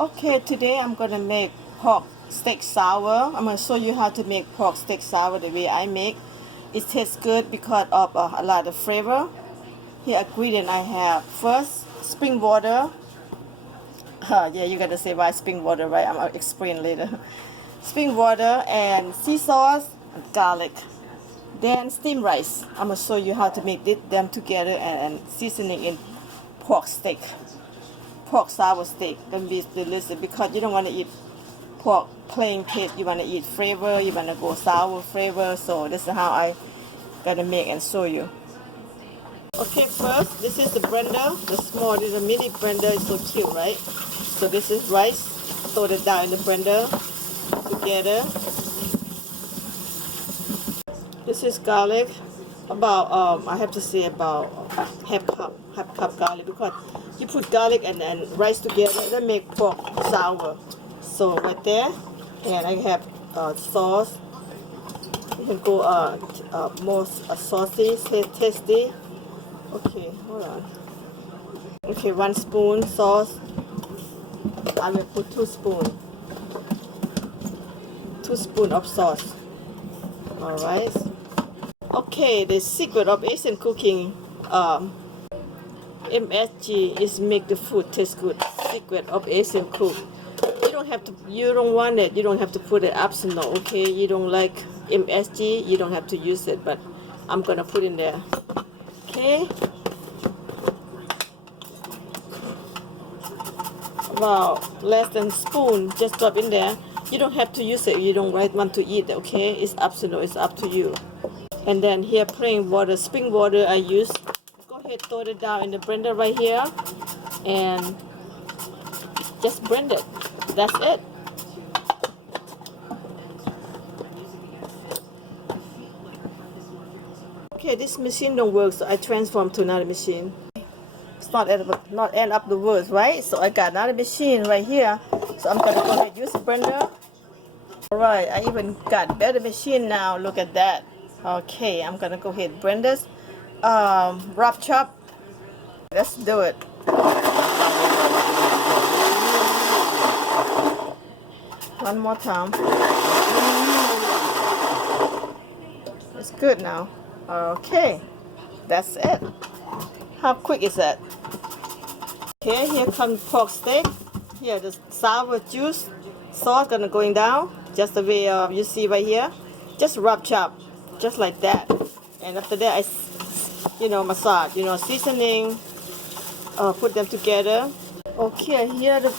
Okay, today I'm gonna make pork steak sour. I'm gonna show you how to make pork steak sour the way I make. It tastes good because of a lot of flavor. Here ingredient I have first spring water. Yeah, you gotta say why spring water, right? I'm gonna explain later. Spring water and sea sauce and garlic. Then steamed rice. I'm gonna show you how to make them together and seasoning in pork steak. Pork sour steak can be delicious because you don't want to eat pork plain taste. You want to eat flavor. You want to go sour flavor. So this is how I gonna make and show you. Okay, first this is the blender. The small, this is a mini blender. It's so cute, right? So this is rice. Throw it down in the blender together. This is garlic. About I have to say about half cup garlic because you put garlic and rice together, that make pork sour. So right there, and I have sauce. You can go more saucy, tasty. Okay, hold on. Okay, 1 spoon sauce. I will put 2 spoons. 2 spoons of sauce. All right. Okay, the secret of Asian cooking, MSG, is make the food taste good. Secret of Asian cook. You don't have to. You don't want it. You don't have to put it optional. Okay, you don't like MSG. You don't have to use it, but I'm gonna put in there. Okay. About less than spoon. Just drop in there. You don't have to use it. You don't want to eat it. Okay, it's optional. It's up to you. And then here plain water, spring water I use. Go ahead, throw it down in the blender right here and just blend it. That's it. Okay, this machine don't work, so I transform to another machine. It's not end up the words, right? So I got another machine right here. So I'm gonna go ahead and use the blender. Alright, I even got better machine now. Look at that. Okay, I'm gonna go ahead and blend this. Rough chop. Let's do it. One more time. It's good now. Okay, that's it. How quick is that? Okay, here comes pork steak. Here, the sour juice sauce gonna going down. Just the way you see right here. Just rough chop. Just like that, and after that I massage, seasoning, put them together. Okay, here the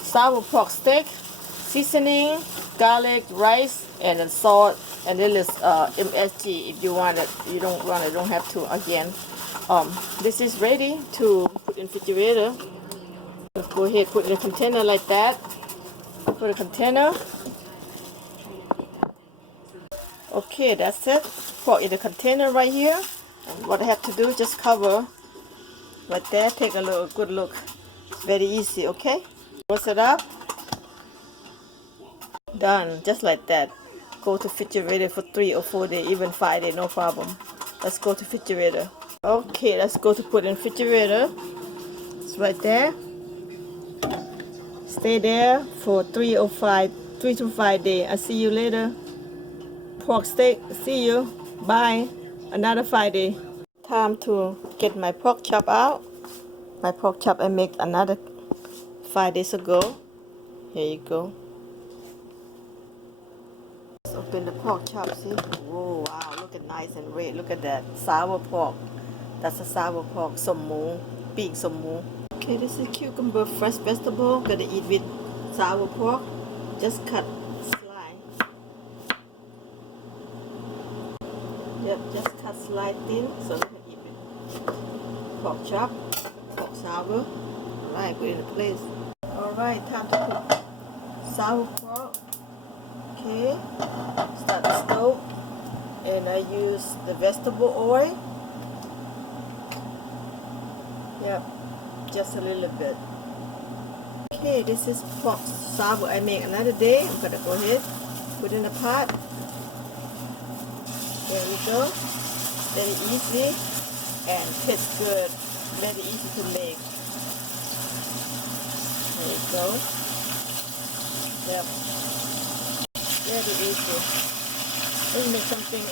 sour pork steak, seasoning, garlic, rice, and then salt, and then this MSG if you want it. You don't want it, don't have to again. This is ready to put in refrigerator. Go ahead, put in a container like that. Put a container. Okay, that's it. Put in the container right here. And what I have to do, just cover right there. Take a look, good look. Very easy, okay? Close it up. Done, just like that. Go to refrigerator for 3 or 4 days, even 5 days, no problem. Let's go to refrigerator. Okay, let's go to put in refrigerator. It's right there. Stay there for 3 to 5 days. I'll see you later. Pork steak, see you. Bye. Another Friday. Time to get my pork chop out. My pork chop I made another 5 days ago. Here you go. Let's open the pork chop, see? Whoa, wow, look at nice and red. Look at that. Sour pork. That's a sour pork. Some more. Big some more. Okay, this is cucumber, fresh vegetable. Gonna eat with sour pork. Just cut. Yep, just cut slice thin so we can eat it. Pork chop, pork sour. Alright, put it in place. Alright, time to cook sour pork. Okay, start the stove. And I use the vegetable oil. Yep, just a little bit. Okay, this is pork sour I make another day. I'm gonna go ahead, put in a pot. There we go. Very easy and tastes good. Very easy to make. There you go. Yep. Very easy. Just make something,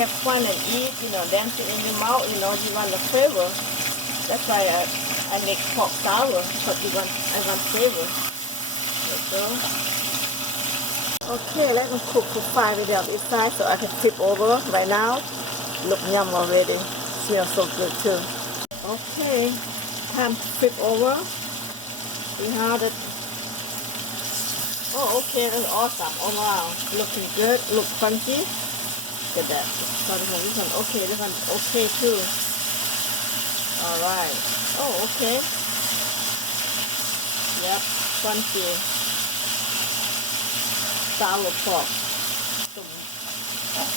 have fun and eat, dancing in your mouth, you want the flavor. That's why I make pork sour, because I want flavor. There you go. Okay, let them cook for 5 minutes on each side so I can flip over right now. Look yum already. Smells so good too. Okay, time to flip over. See how that. Oh, okay, that's awesome. Oh wow, looking good. Look crunchy. Look at that. So this one okay. This one okay too. All right. Oh, okay. Yep, crunchy. Sour pork.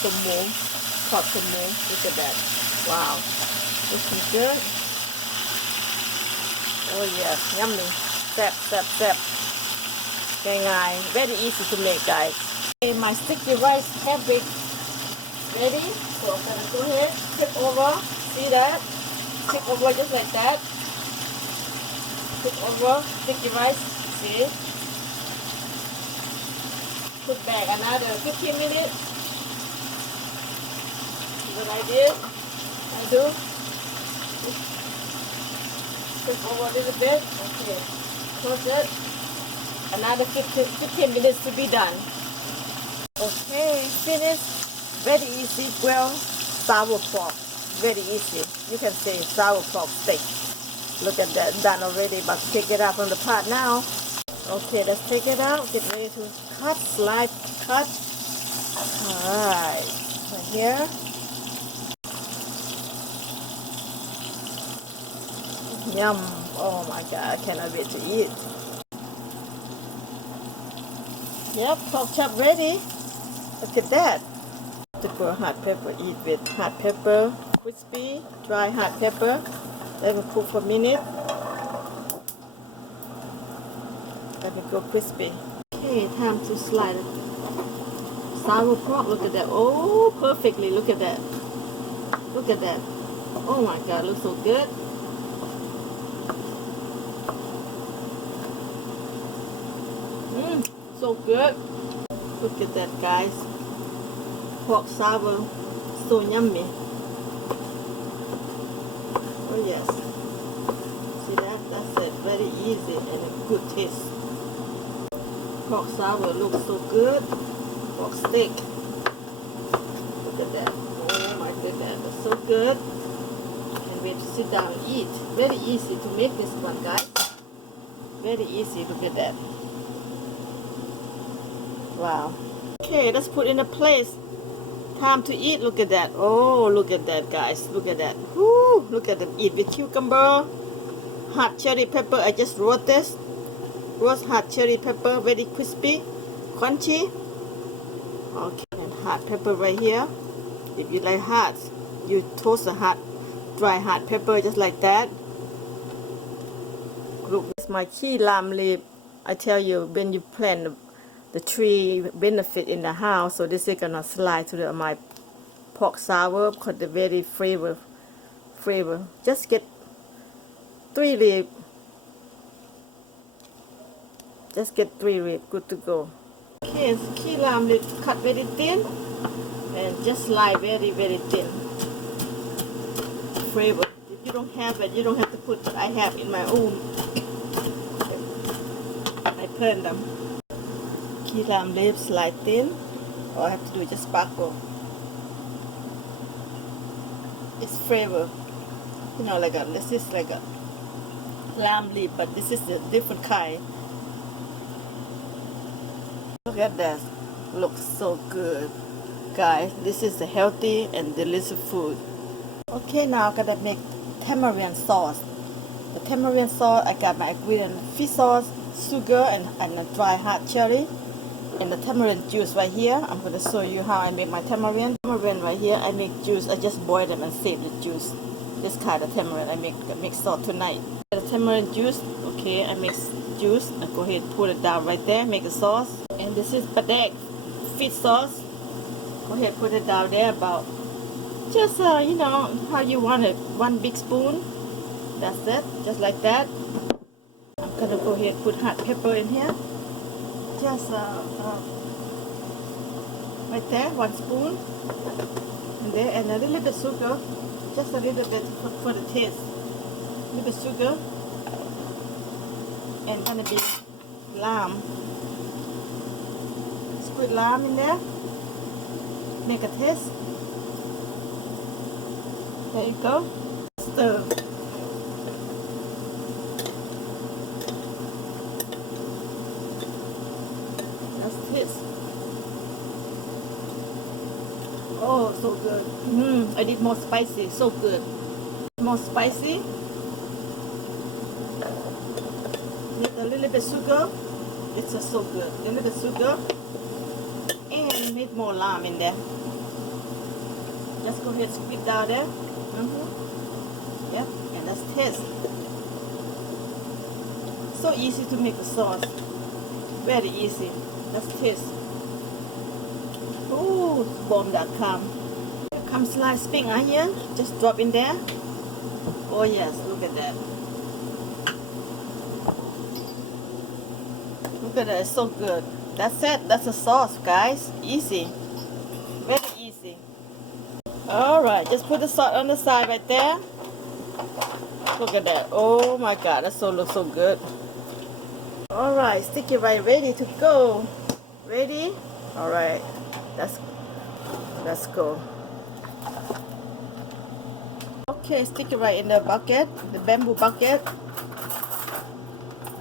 Some more. Pork some more. Look at that. Wow. Looking good. Oh yes, yummy. Zap, zap, zap.ง่าย, very easy to make, guys. Okay, my sticky rice cabbage ready. So I'm gonna go ahead, flip over. See that? Flip over just like that. Flip over, sticky rice. See? Put back another 15 minutes. See what I did? I do. Flip over a little bit. Okay. Close it. Another 15 minutes to be done. Okay, finished. Very easy. Well, sour pork. Very easy. You can say sour pork steak. Look at that, done already. But take it out from the pot now. Okay, let's take it out. Get ready to cut, slide, cut. Alright, right here. Yum. Oh my god, I cannot wait to eat. Yep, pork chop ready. Look at that. To put hot pepper, eat with hot pepper, crispy, dry hot pepper. Let me cook for a minute. Let me go crispy. Okay, time to slide it. Sour pork, look at that. Oh, perfectly, look at that. Look at that. Oh my god, looks so good. So good. Look at that, guys. Pork sour, so yummy. Oh yes. See that? That's it. Very easy and a good taste. Pork sour looks so good. Pork steak. Look at that. Oh my goodness, that's so good. Can't wait to sit down and eat. Very easy to make this one, guys. Very easy. Look at that. Wow. Okay, let's put in a place. Time to eat. Look at that. Oh, look at that, guys. Look at that. Woo! Look at them eat with cucumber, hot cherry pepper. I just roast this. Roast hot cherry pepper, very crispy, crunchy. Okay, and hot pepper right here. If you like hot, you toast the hot, dry hot pepper just like that. Look, it's my key lime leaf. I tell you, when you plant the tree benefit in the house, so this is gonna slide to my pork sour because the very flavor. Just get 3 leaves. Just get 3 leaves, good to go. Okay, it's key lime leaf cut very thin and just slide very thin. Flavor. If you don't have it, you don't have to put. I have in my own. I burn them. Key lime leaves slide thin. All I have to do is just sparkle. It's flavor. This is like a lime leaf, but this is a different kind. Look at that. Looks so good. Guys, this is a healthy and delicious food. Okay, now I'm gonna make tamarind sauce. The tamarind sauce, I got my ingredient: fish sauce, sugar, and a dry hot cherry. And the tamarind juice right here. I'm going to show you how I make my tamarind. Tamarind right here, I make juice. I just boil them and save the juice. This kind of tamarind I make salt tonight. The tamarind juice, okay, I mix juice. I go ahead and put it down right there, make a sauce. And this is padek fish sauce. Go ahead, put it down there about just how you want it. 1 big spoon. That's it, just like that. I'm gonna go ahead and put hot pepper in here. Just right there, 1 spoon. And there, and a little bit sugar, just a little bit for the taste. A little bit sugar, and gonna be lime. Just put lime in there. Make a taste. There you go. Stir. That's taste. Oh, so good. I need more spicy. So good. More spicy. Need a little bit sugar. It's just so good. A little bit sugar. And need more lime in there. Just go ahead and squeeze down there. Yep, and that's taste. So easy to make a sauce. Very easy. That's taste. Ooh, bomb.com. Here comes sliced spring onion. Just drop in there. Oh yes, look at that. Look at that, it's so good. That's it. That's a sauce, guys. Easy. Very easy. Alright, just put the salt on the side right there. Look at that. Oh my god, that looks so good. Alright, sticky rice ready to go. Ready? Alright. Let's go. Okay, stick it right in the bucket, the bamboo bucket.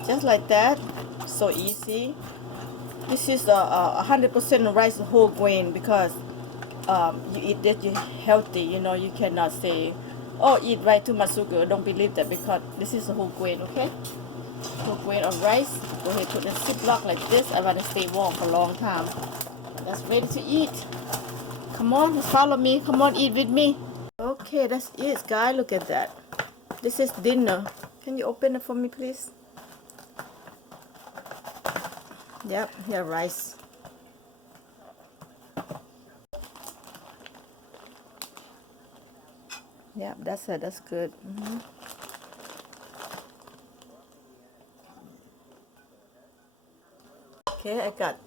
Just like that. So easy. This is 100% rice whole grain because you eat that you're healthy. You know, you cannot say, oh, eat right too much sugar. Don't believe that because this is a whole grain, okay? Whole grain of rice. Go ahead, put in a Ziploc like this. I want to stay warm for a long time. That's ready to eat. Come on, follow me. Come on, eat with me. Okay, that's it, guys. Look at that. This is dinner. Can you open it for me, please? Yep, here rice. Yep, that's it. That's good. Okay, I got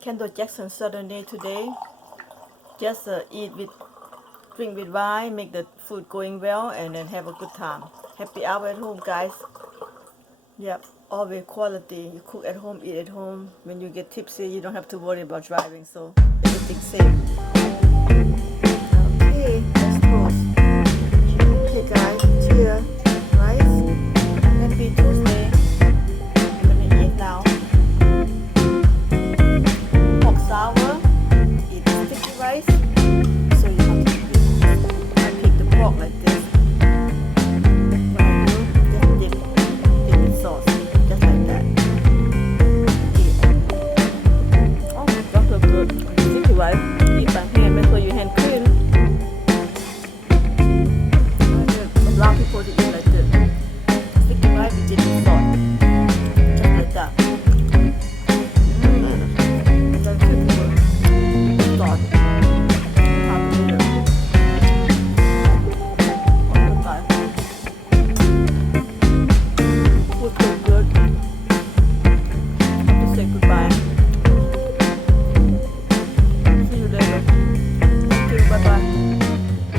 Kendall Jackson Saturday today. Just drink with wine, make the food going well, and then have a good time. Happy hour at home, guys. Yep, always quality. You cook at home, eat at home. When you get tipsy, you don't have to worry about driving, so everything's safe.